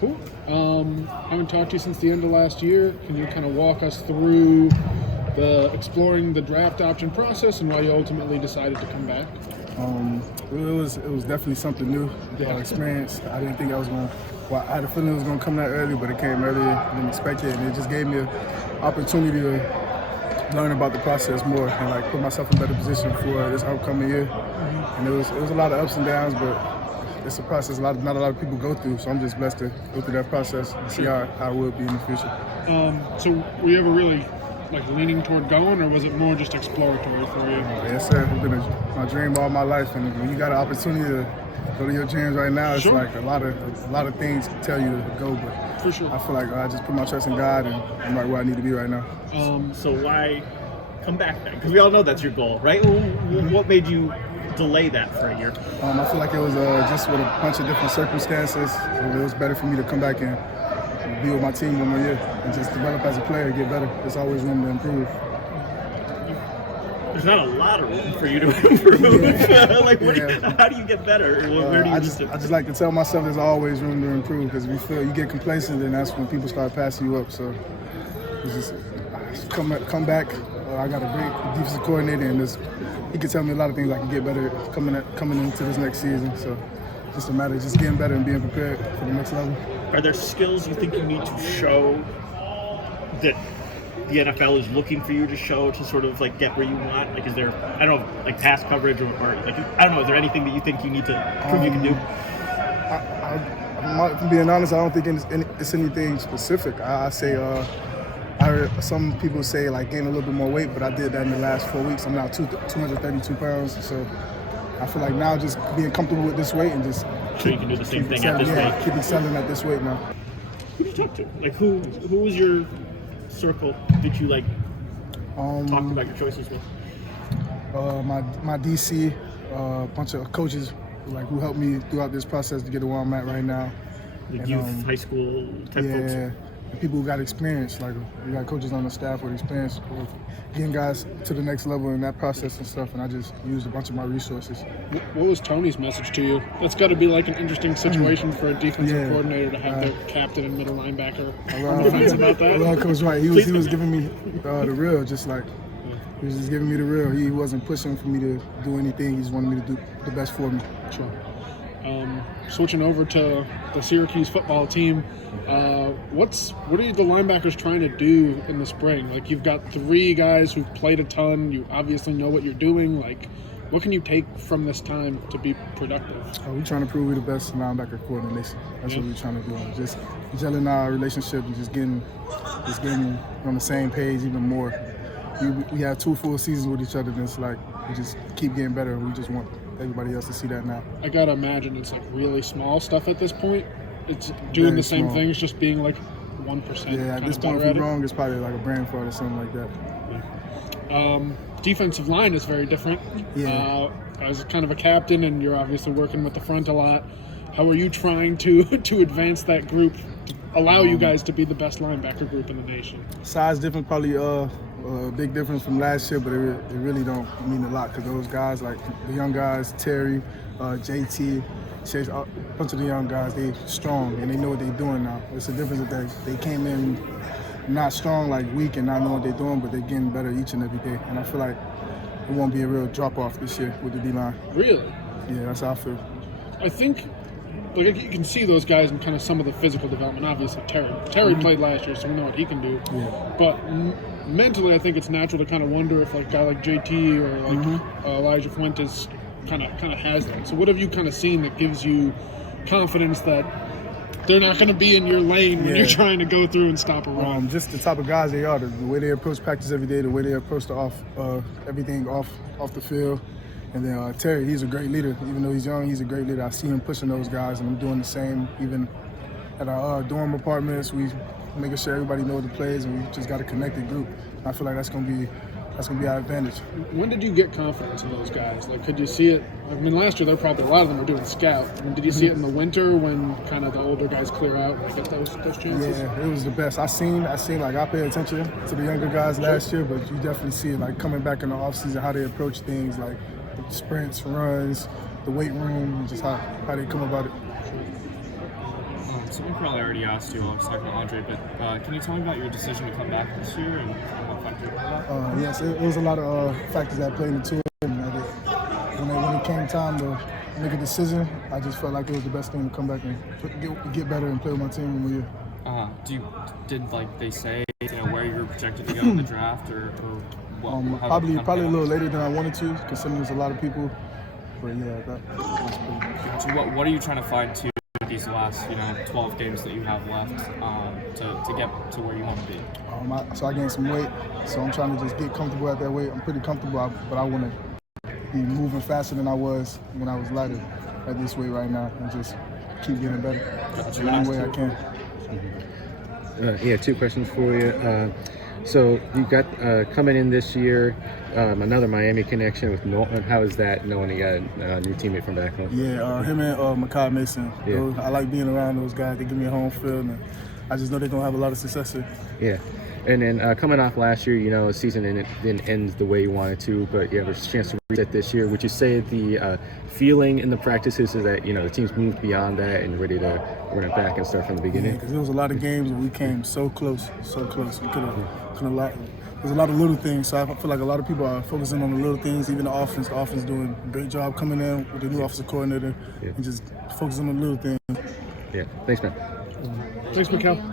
Cool. Haven't talked to you since the end of last year. Can you kind of walk us through exploring the draft option process and why you ultimately decided to come back? It was definitely something new, experience. I didn't think I was going to. Well, I had a feeling it was going to come that early, but it came earlier than expected, and it just gave me an opportunity to learn about the process more and like put myself in a better position for this upcoming year. And it was a lot of ups and downs, but it's a process not a lot of people go through. So I'm just blessed to go through that process and see how it will be in the future. So were you ever really leaning toward going, or was it more just exploratory for you? Yes, sir. It's been my dream all my life, and when you got an opportunity to go to your dreams right now, it's like a lot of things tell you to go, but for sure. I feel like I just put my trust in God, and I'm right where I need to be right now. So why come back then? Because we all know that's your goal, right? What made you delay that for a year? I feel like it was just with a bunch of different circumstances. It was better for me to come back and be with my team one more year and just develop as a player, get better. There's always room to improve. There's not a lot of room for you to improve. How do you get better? Where do you I just like to tell myself there's always room to improve, because if you feel you get complacent, then that's when people start passing you up. So it's just come back. I got a great defensive coordinator, and he can tell me a lot of things I can get better coming into this next season. So just a matter of just getting better and being prepared for the next level. Are there skills you think you need to show that the NFL is looking for you to show to sort of get where you want? Is there, I don't know, pass coverage or I don't know, is there anything that you think you need to prove you can do? Being honest, I don't think it's anything specific. I say, I heard some people say gain a little bit more weight, but I did that in the last 4 weeks. I'm now 232 pounds, so I feel like now just being comfortable with this weight and just so you can do the same thing at this weight. Keep excelling at this weight now. Who did you talk to? Who was your circle that you talked about your choices with? My DC, a bunch of coaches who helped me throughout this process to get to where I'm at right now. Youth, high school type folks. Yeah, people who got experience. We got coaches on the staff with experience, getting guys to the next level in that process and stuff. And I just used a bunch of my resources. What was Tony's message to you? That's got to be an interesting situation for a defensive coordinator to have their captain and middle linebacker on the fence about that. Well, Coach White, he was giving me the real, he was just giving me the real. He wasn't pushing for me to do anything. He just wanted me to do the best for me. Sure. Switching over to the Syracuse football team, what are the linebackers trying to do in the spring? You've got 3 guys who've played a ton. You obviously know what you're doing. What can you take from this time to be productive? We're trying to prove we're the best linebacker corps in the nation. That's what we're trying to do. Just gelling our relationship and just getting on the same page even more. We have 2 full seasons with each other, and it's we just keep getting better. We just want everybody else to see that now. I gotta imagine it's really small stuff at this point. It's doing the same things, just being 1%. Yeah, at this point, if you're wrong, it's probably a brain fart or something like that. Yeah. Defensive line is very different. Yeah. As kind of a captain, and you're obviously working with the front a lot. How are you trying to advance that group to allow you guys to be the best linebacker group in the nation? Size difference, probably a big difference from last year, but it really don't mean a lot, because those guys, the young guys, Terry, JT, Chase, a bunch of the young guys, they strong and they know what they're doing now. It's a difference if they came in not strong, weak, and not knowing what they're doing, but they're getting better each and every day. And I feel like it won't be a real drop-off this year with the D-line. Really? Yeah, that's how I feel. I think you can see those guys in kind of some of the physical development. Obviously, Terry played last year, so we know what he can do. Yeah. But mentally, I think it's natural to kind of wonder if a guy like JT or Elijah Fuentes kind of has that. So what have you kind of seen that gives you confidence that they're not going to be in your lane when you're trying to go through and stop a run? Just the type of guys they are, the way they approach practice every day, the way they approach everything off the field. And then Terry, he's a great leader. Even though he's young, he's a great leader. I see him pushing those guys, and I'm doing the same even at our dorm apartments. We making sure everybody knows the plays, and we just got a connected group. I feel like that's gonna be our advantage. When did you get confidence in those guys? Could you see it? Last year, a lot of them were doing scout. Did you see it in the winter when kind of the older guys clear out and get those chances? Yeah, it was the best. I pay attention to the younger guys last year, but you definitely see it coming back in the offseason, how they approach things, sprints, runs, the weight room, just how they come about it. So something probably already asked you. I was talking to Andre, but can you tell me about your decision to come back this year and what factored into that? Yes, it was a lot of factors that played into it. And when it came time to make a decision, I just felt like it was the best thing to come back and get better and play with my team in the year. Did like they say where you were projected to go in the draft or what? Probably a little later than I wanted to, considering there's a lot of people. But yeah, that's pretty good. Gotcha. What are you trying to find to these last 12 games that you have left to get to where you want to be? So I gained some weight, so I'm trying to just get comfortable at that weight. I'm pretty comfortable, but I want to be moving faster than I was when I was lighter at this weight right now, and just keep getting better any way I can. Yeah, 2 questions for you. So you got coming in this year, another Miami connection with Norton. How is that knowing you got a new teammate from back home? Yeah, him and Mikel Mason. Yeah. I like being around those guys. They give me a home field, and I just know they're going to have a lot of success here. Yeah. And then coming off last year, the season didn't end the way you wanted to, but you have a chance to reset this year. Would you say the feeling in the practices is that, the team's moved beyond that and ready to run it back and start from the beginning? Yeah, because there was a lot of games where we came so close. We could have there's a lot of little things, so I feel like a lot of people are focusing on the little things, even the offense. The offense doing a great job coming in with the new offensive coordinator and just focusing on the little things. Yeah. Thanks, man. Thanks, Mikel.